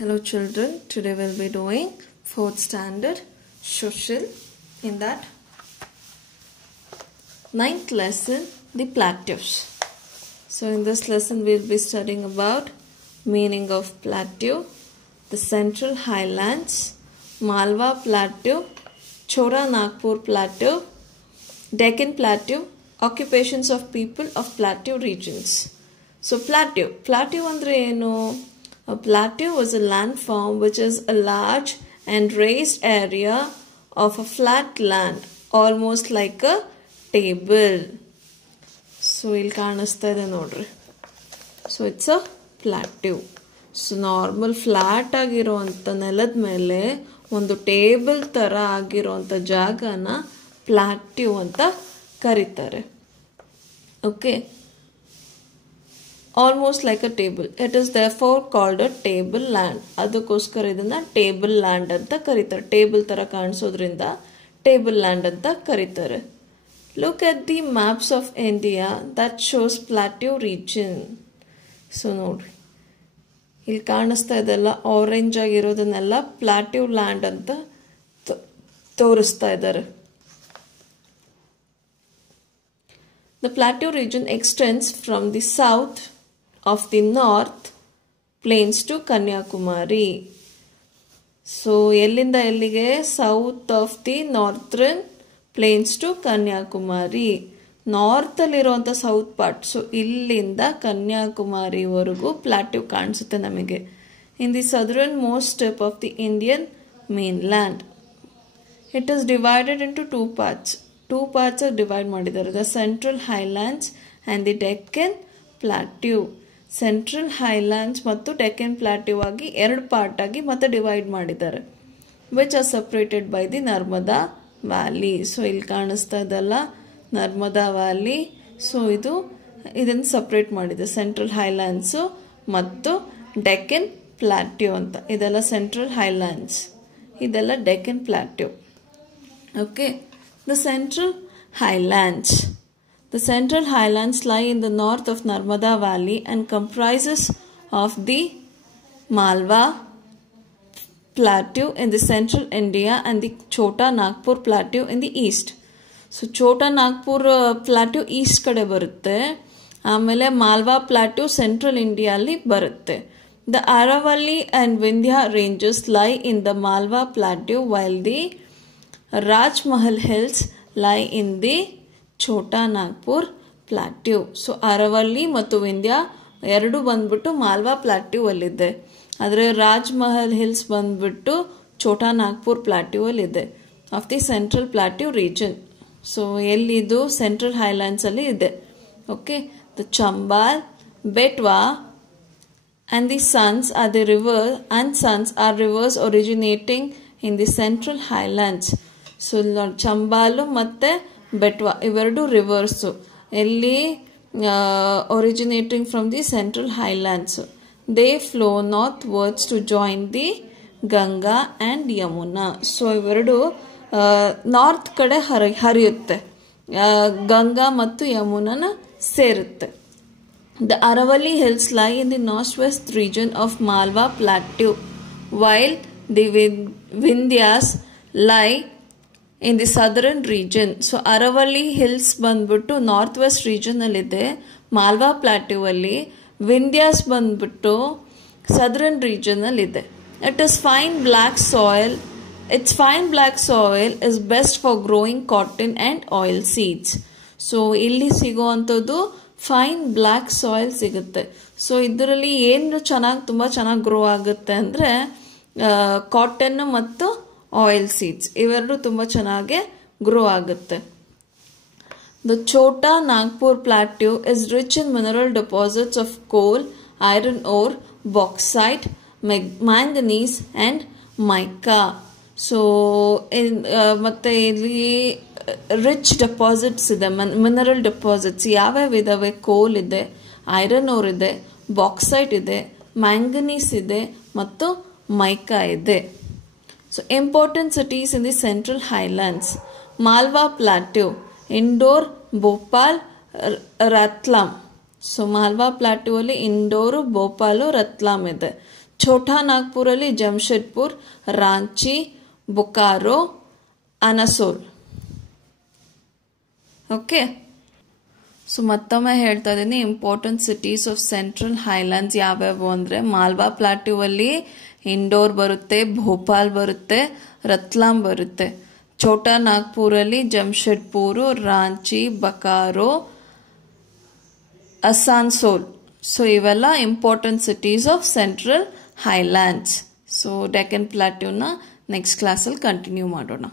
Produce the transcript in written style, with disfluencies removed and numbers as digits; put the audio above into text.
Hello children, today we'll be doing 4th standard social. In that 9th lesson, the plateaus. So in this lesson we'll be studying about meaning of plateau, the Central Highlands, Malwa Plateau, Chota Nagpur Plateau, Deccan Plateau, occupations of people of plateau regions. So plateau andre eno? A plateau was a landform which is a large and raised area of a flat land, almost like a table. So ಇಲ್ಲಿ ಕಾಣಿಸ್ತಾ ಇದೆ ನೋಡ್ರಿ. So it's a plateau. So normal flat ಆಗಿರುವಂತ ನೆಲದ ಮೇಲೆ ಒಂದು table ತರ ಆಗಿರುವಂತ ಜಾಗನ plateau ಅಂತ ಕರೀತಾರೆ. Okay. Almost like a table. It is therefore called a table land. ಅದಕ್ಕೋಸ್ಕರ ಇದನ್ನ ಟೇಬಲ್ ಲ್ಯಾಂಡ್ ಅಂತ ಕರೀತಾರೆ. ಟೇಬಲ್ ತರ ಕಾಣಿಸೋದ್ರಿಂದ ಟೇಬಲ್ ಲ್ಯಾಂಡ್ ಅಂತ ಕರೀತಾರೆ. Look at the maps of India that shows plateau region. So ನೋಡ್ರಿ, ಇಲ್ಲಿ ಕಾಣಿಸ್ತಾ ಇದೆಲ್ಲ ಆರೆಂಜ್ ಆಗಿರೋದನ್ನೆಲ್ಲ ಪ್ಲಾಟ್ಯೂ ಲ್ಯಾಂಡ್ ಅಂತ ತೋರಿಸ್ತಾ ಇದ್ದಾರೆ. The plateau region extends from the south of the North Plains to Kanyakumari. So, ಎಲ್ಲಿಂದ ಎಲ್ಲಿಗೆ? South of the Northern Plains to Kanyakumari. North ಅಲ್ಲಿರುವಂತ ಸೌತ್ ಪಾರ್ಟ್. ಸೊ ಇಲ್ಲಿಂದ ಕನ್ಯಾಕುಮಾರಿ ವರೆಗೂ ಪ್ಲಾಟ್ಯೂ ಕಾಣಿಸುತ್ತೆ ನಮಗೆ. In the southernmost tip of the Indian mainland. It is divided into two parts. Two parts divide ಮಾಡಿದ್ದಾರೆ. The central highlands and the Deccan plateau. Central highlands ಮತ್ತು Deccan plateau ಆಗಿ ಎರಡು part ಆಗಿ ಮತ್ತೆ ಡಿವೈಡ್ ಮಾಡಿದ್ದಾರೆ. Which are separated by the Narmada valley. So ಇಲ್ಲಿ ಕಾಣಿಸ್ತಾ ಇದೆಲ್ಲ ನರ್ಮದಾ ವ್ಯಾಲಿ. ಸೊ ಇದನ್ನು ಸಪರೇಟ್ ಮಾಡಿದೆ, ಸೆಂಟ್ರಲ್ ಹೈಲ್ಯಾಂಡ್ಸು ಮತ್ತು ಡೆಕ್ಕನ್ ಪ್ಲಾಟ್ಯೂ ಅಂತ. ಇದೆಲ್ಲ ಸೆಂಟ್ರಲ್ ಹೈಲ್ಯಾಂಡ್ಸ್, ಇದೆಲ್ಲ Deccan plateau. Okay. The Central Highlands. The Central Highlands lie in the north of Narmada Valley and comprises of the Malwa Plateau in the central India and the Chota Nagpur Plateau in the east. So Chota Nagpur Plateau east kade barutte. ಆಮೇಲೆ Malwa plateau central India ಅಲ್ಲಿ ಬರುತ್ತೆ. The Aravalli and Vindhya ranges lie in the Malwa Plateau while the Rajmahal Hills lie in the Chota Nagpur Plateau. So ಅರವಲ್ಲಿ ಮತ್ತು ವಿಂಧ್ಯ ಎರಡು ಬಂದ್ಬಿಟ್ಟು Malwa plateau ಅಲ್ಲಿದೆ. ಆದರೆ Rajmahal hills ಬಂದ್ಬಿಟ್ಟು Chota Nagpur plateau ಅಲ್ಲಿದೆ of the central plateau region. So ಎಲ್ಲಿದು? ಸೆಂಟ್ರಲ್ ಹೈಲ್ಯಾಂಡ್ಸ್ ಅಲ್ಲಿ ಇದೆ. Okay. The Chambal, Betwa and the Sons are the river and Sons are rivers originating in the central highlands. So Chambal ಮತ್ತೆ ಬೆಟ್ವಾ ಇವೆರಡು ರಿವರ್ಸು ಎಲ್ಲಿ originating from the central highlands. They flow northwards to join the Ganga and Yamuna. So ಇವೆರಡು north ಕಡೆ ಹರಿಯುತ್ತೆ, ಗಂಗಾ ಮತ್ತು ಯಮುನಾನ ಸೇರುತ್ತೆ. The Aravalli hills lie in the north west region of Malwa plateau while the Vindhyas lie in the southern region. So Aravalli hills ಬಂದ್ಬಿಟ್ಟು north west region ಅಲ್ಲಿ ಇದೆ Malwa plateau ಅಲ್ಲಿ. ವಿಂಧ್ಯಾಸ್ ಬಂದ್ಬಿಟ್ಟು ಸದರ್ನ್ ರೀಜನ್ ಅಲ್ಲಿ ಇದೆ. It is fine block soil. It's fine block soil is best for growing cotton and oil seeds. So ಇಲ್ಲಿ ಸಿಗುವಂಥದ್ದು fine block soil ಸಿಗುತ್ತೆ. ಸೊ ಇದರಲ್ಲಿ ಏನು ತುಂಬಾ ಚೆನ್ನಾಗಿ ಗ್ರೋ ಆಗುತ್ತೆ ಅಂದ್ರೆ ಕಾಟನ್ ಮತ್ತು ಆಯಿಲ್ ಸೀಡ್ಸ್ ಇವೆರಡು ತುಂಬಾ ಚೆನ್ನಾಗಿ ಗ್ರೋ ಆಗುತ್ತೆ. The Chhota Nagpur plateau is rich in mineral deposits of ಕೋಲ್, iron ore, bauxite, manganese and mica. So ಮತ್ತೆ ಇಲ್ಲಿ ರಿಚ್ ಡೆಪಾಸಿಟ್ಸ್ ಇದೆ, ಮಿನರಲ್ ಡೆಪಾಸಿಟ್ಸ್ ಯಾವ್ಯಾವ ಇದಾವೆ? ಕೋಲ್ ಇದೆ, ಐರನ್ ಓರ್ ಇದೆ, ಬಾಕ್ಸೈಟ್ ಇದೆ, ಮ್ಯಾಂಗನೀಸ್ ಇದೆ ಮತ್ತು ಮೈಕಾ ಇದೆ. So important cities in the central highlands: Malwa Plateau, Indore, Bhopal, Ratlam. So Malwa Plateau ಅಲ್ಲಿ ಇಂಡೋರು, ಭೋಪಾಲು, ರತ್ಲಾಮ್ ಇದೆ. ಛೋಟಾ ನಾಗ್ಪುರಲ್ಲಿ ಜಮ್ಶೆಡ್ಪುರ್, ರಾಂಚಿ, ಬೊಕಾರೋ, ಅನಸೋಲ್. ಓಕೆ, ಸೊ ಮತ್ತೊಮ್ಮೆ ಹೇಳ್ತಾ ಇದ್ದೀನಿ, important cities of central Highlands ಯಾವ್ಯಾವು ಅಂದರೆ ಮಾಲ್ವಾ ಪ್ಲಾಟ್ಯೂ ಅಲ್ಲಿ ಇಂಡೋರ್ ಬರುತ್ತೆ, ಭೋಪಾಲ್ ಬರುತ್ತೆ, ರತ್ಲಾಮ್ ಬರುತ್ತೆ. ಛೋಟಾ ನಾಗ್ಪುರಲ್ಲಿ ಜಮ್ಶೆಡ್ಪುರು, ರಾಂಚಿ, ಬಕಾರೋ, ಅಸಾನ್ಸೋಲ್. ಸೊ ಇವೆಲ್ಲ important cities of central highlands. So Deccan ಪ್ಲಾಟ್ಯೂನ ನೆಕ್ಸ್ಟ್ ಕ್ಲಾಸಲ್ಲಿ ಕಂಟಿನ್ಯೂ ಮಾಡೋಣ.